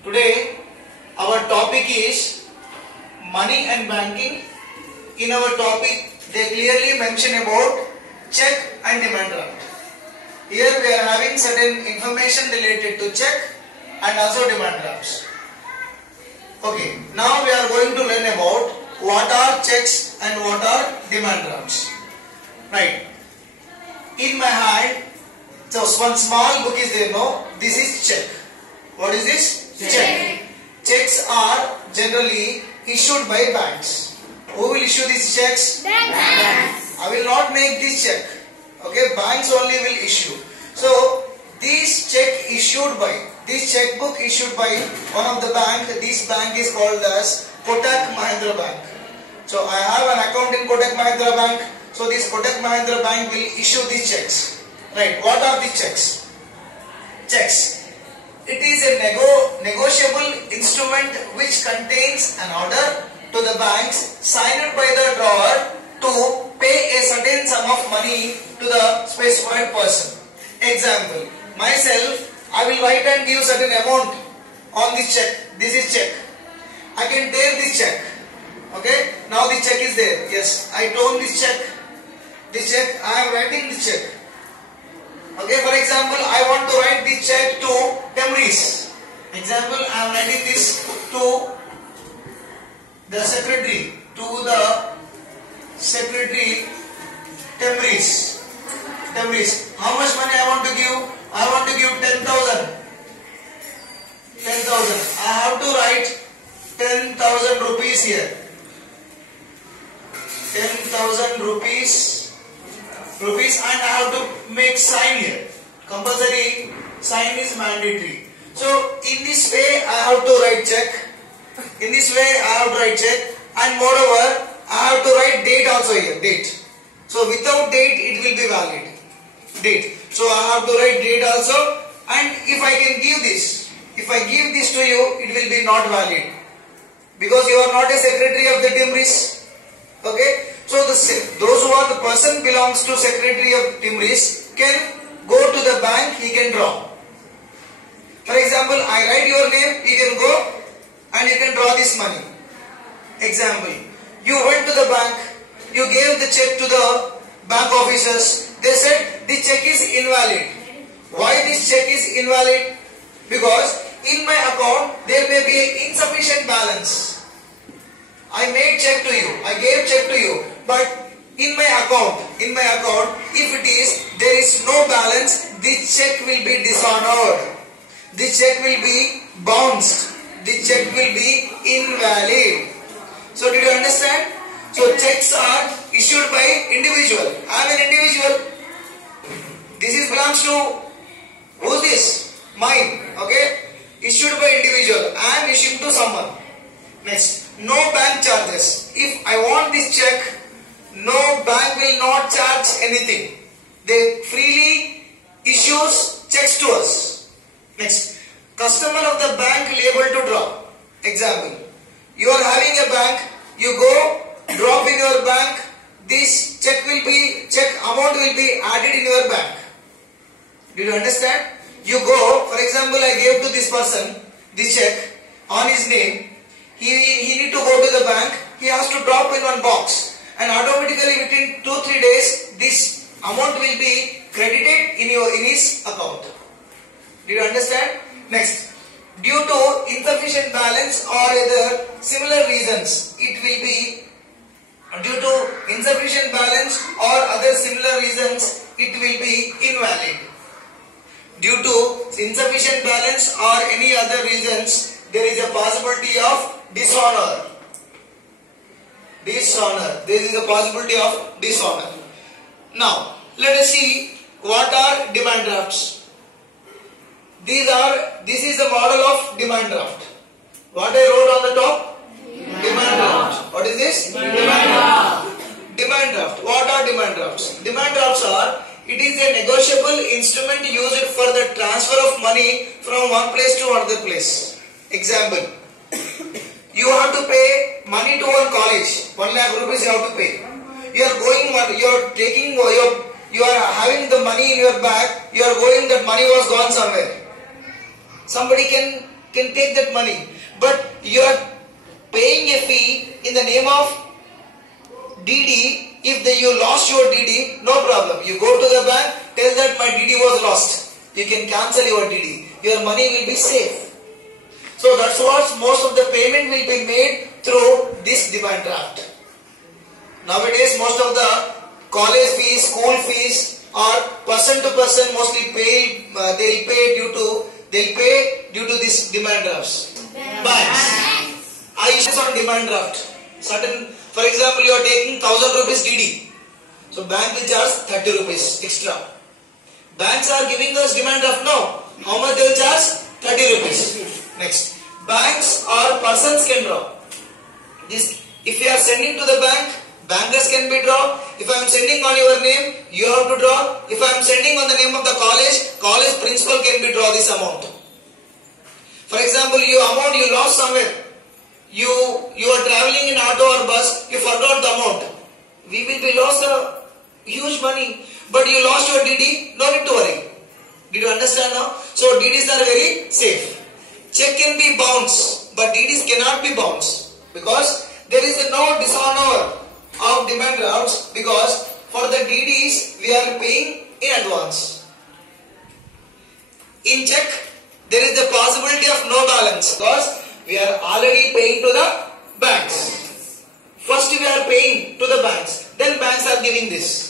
Today our topic is money and banking. In our topic they clearly mention about check and demand draft. Here we are having certain information related to check and also demand drafts. Okay, now we are going to learn about what are checks and what are demand drafts. Right. In my hand, so one small book is there, no? This is check. What is this? Check. Checks are generally issued by banks. Who will issue these checks? Banks. I will not make this check. Okay, banks only will issue. So, this check issued by, this checkbook issued by one of the bank, this bank is called as Kotak Mahindra Bank. So, I have an account in Kotak Mahindra Bank. So, this Kotak Mahindra Bank will issue these checks. Right, what are these checks? Checks. It is a negotiable instrument which contains an order to the banks signed by the drawer to pay a certain sum of money to the specified person. Example, myself, I will write and give certain amount on this check. This is check. I can take this check. Okay, now the check is there. Yes, I told this check. This check, I am writing this check. Okay, for example, I want to write this check to Temris. Example, I am writing this to the secretary, Temris. How much money I want to give? I want to give 10,000. 10,000. I have to write 10,000 rupees here. 10,000 rupees and I have to make sign here. Compulsory sign is mandatory. So in this way I have to write check. In this way I have to write check, and moreover I have to write date also here. Date. So without date it will be valid. Date. So I have to write date also, and if I can give this, if I give this to you, it will be not valid because you are not a secretary of the Timris. Okay. So those who are the person belongs to secretary of Timris can go to the bank, he can draw. For example, I write your name, you can go and you can draw this money. Example, you went to the bank, you gave the check to the bank officers, they said the check is invalid. Why this check is invalid? Because in my account there may be an insufficient balance. I made check to you, I gave check to you, but in my account, if it is, there is no balance, this check will be dishonored. This check will be bounced. This check will be invalid. So did you understand? So checks are issued by individual. I am an individual. This is belongs to, who is this? Mine. Okay? Issued by individual. I am issuing to someone. Next. No bank charges. If I want this check, no bank will not charge anything. They freely issues checks to us. Next. Customer of the bank liable to draw. Example. You are having a bank, you go, drop in your bank, this check amount will be added in your bank. Did you understand? You go, for example, I gave to this person this check on his name. He need to go to the bank, he has to drop in one box, and automatically within 2-3 days this amount will be credited in his account. Did you understand? Next, due to insufficient balance or other similar reasons, it will be due to insufficient balance or other similar reasons, it will be invalid. Due to insufficient balance or any other reasons, there is a possibility of dishonor. There is a possibility of dishonor. Now, let us see what are demand drafts. This is the model of demand draft. What I wrote on the top? Demand draft. What is this? Demand draft. Demand draft. What are demand drafts? Demand drafts are, it is a negotiable instrument used for the transfer of money from one place to another place. Example, you have to pay money to one college, 1 lakh rupees you have to pay. You are having the money in your bag, you are going, that money was gone somewhere. Somebody can can take that money. But you are paying a fee in the name of DD. If you lost your DD, no problem. You go to the bank, tell that my DD was lost. You can cancel your DD. Your money will be safe. So that's what most of the payment will be made through this demand draft. Nowadays, most of the college fees, school fees are person to person mostly pay. They'll pay due to this demand drafts. Banks. I issue on demand draft. For example, you are taking 1000 rupees DD. So bank will charge 30 rupees extra. Banks are giving us demand draft now. How much they will charge? 30 rupees. Next. Banks or persons can draw. If you are sending to the bank, bankers can be draw. If I am sending on your name, you have to draw. If I am sending on the name of the college principal can be draw this amount. For example, your amount you lost somewhere. You are traveling in auto or bus, you forgot the amount. We will be lost a huge money. But you lost your DD, no need to worry. Did you understand now? So DDs are very safe. Check can be bounced, but DDs cannot be bounced. Because there is no dishonor of demand drafts, because for the DDs we are paying in advance. In check, there is the possibility of no balance, because we are already paying to the banks. First we are paying to the banks, then banks are giving this.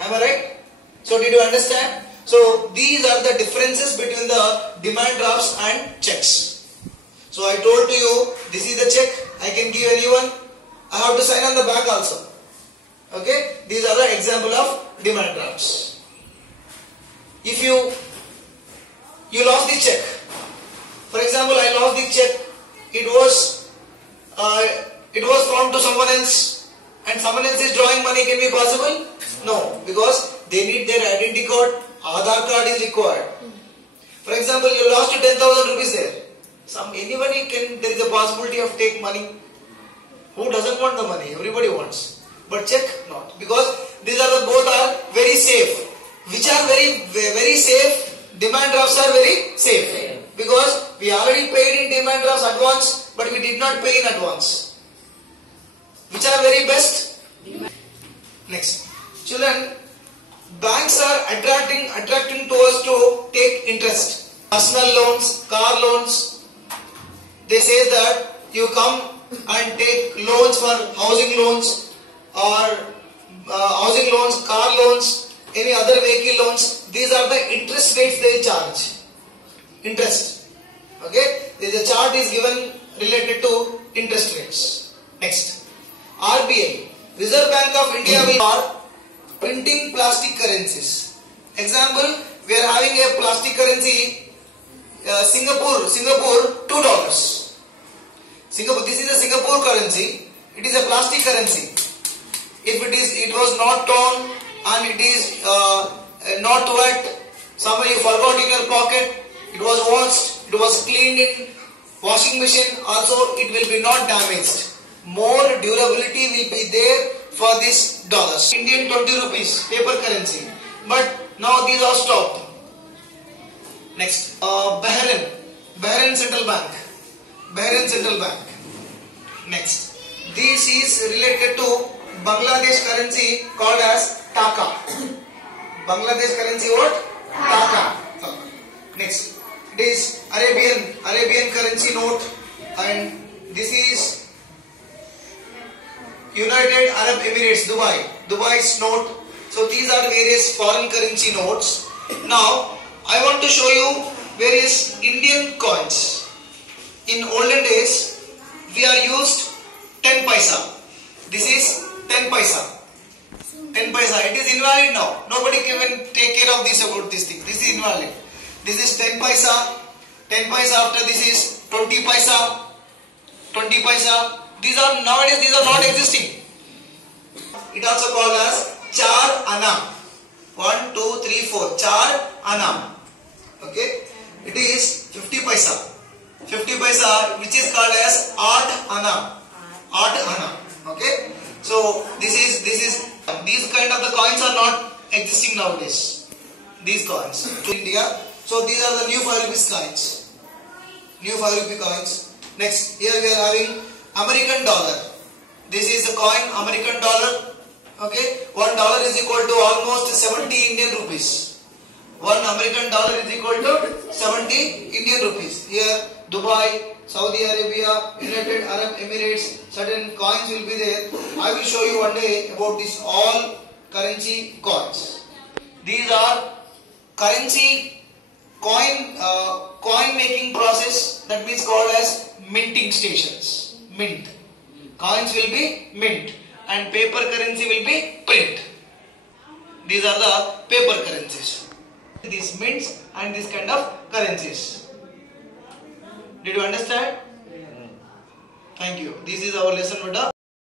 Am I right? So did you understand? So these are the differences between the demand drafts and checks. So I told to you, this is the check, I can give anyone. I have to sign on the back also. Okay? These are the example of demand drafts. If you lost the check. For example, I lost the check. It was found to someone else, and someone else is drawing money. Can be possible? No, because they need their identity card. Aadhaar card is required. For example, you lost 10,000 rupees there. Anybody can. There is a possibility of take money. Who doesn't want the money? Everybody wants. But check not, because these are both are very safe. Which are very safe? Demand drafts are very safe. Because we already paid in demand drafts advance, but we did not pay in advance. Which are very best? Next. Children, banks are attracting to us to take interest. Personal loans, car loans. They say that you come and take loans for housing loans or housing loans, car loans, any other vehicle loans. These are the interest rates they charge. Interest. Okay? The chart is given related to interest rates. Next. RBI. Reserve Bank of India will are printing plastic currencies. Example, we are having a plastic currency, Singapore $2. Singapore. This is a Singapore currency. It is a plastic currency. If it was not torn and it is not wet, somebody forgot in your pocket. It was washed, it was cleaned in washing machine, also it will be not damaged. More durability will be there for this dollars. Indian 20 rupees paper currency. But now these are stopped. Next, Bahrain Central Bank. Bahrain Central Bank. Next, this is related to Bangladesh currency called as Taka. Bangladesh currency what? Taka. Next. It is Arabian currency note, and this is United Arab Emirates, Dubai's note. So these are various foreign currency notes. Now I want to show you various Indian coins. In olden days we are used 10 paisa. This is 10 paisa. 10 paisa. It is invalid now. Nobody can take care of this about this thing. This is invalid. This is 10 paisa. 10 paisa after this is 20 paisa. 20 paisa. Nowadays these are not existing. It also called as Char Ana. 1, 2, 3, 4. Char Ana. Okay. It is 50 paisa. 50 paisa, which is called as Art Ana. Art Ana. Okay. So these kind of the coins are not existing nowadays. These coins to India. So these are the new 5 rupees coins. New 5 rupee coins. Next, here we are having American dollar. This is the coin American dollar. Okay, $1 is equal to almost 70 Indian rupees. One American dollar is equal to 70 Indian rupees. Here, Dubai, Saudi Arabia, United Arab Emirates, certain coins will be there. I will show you one day about this all currency coins. These are currency coin making process, that means called as minting stations. Mint. Coins will be mint and paper currency will be print. These are the paper currencies. These mints and this kind of currencies. Did you understand? Thank you. This is our lesson, beta.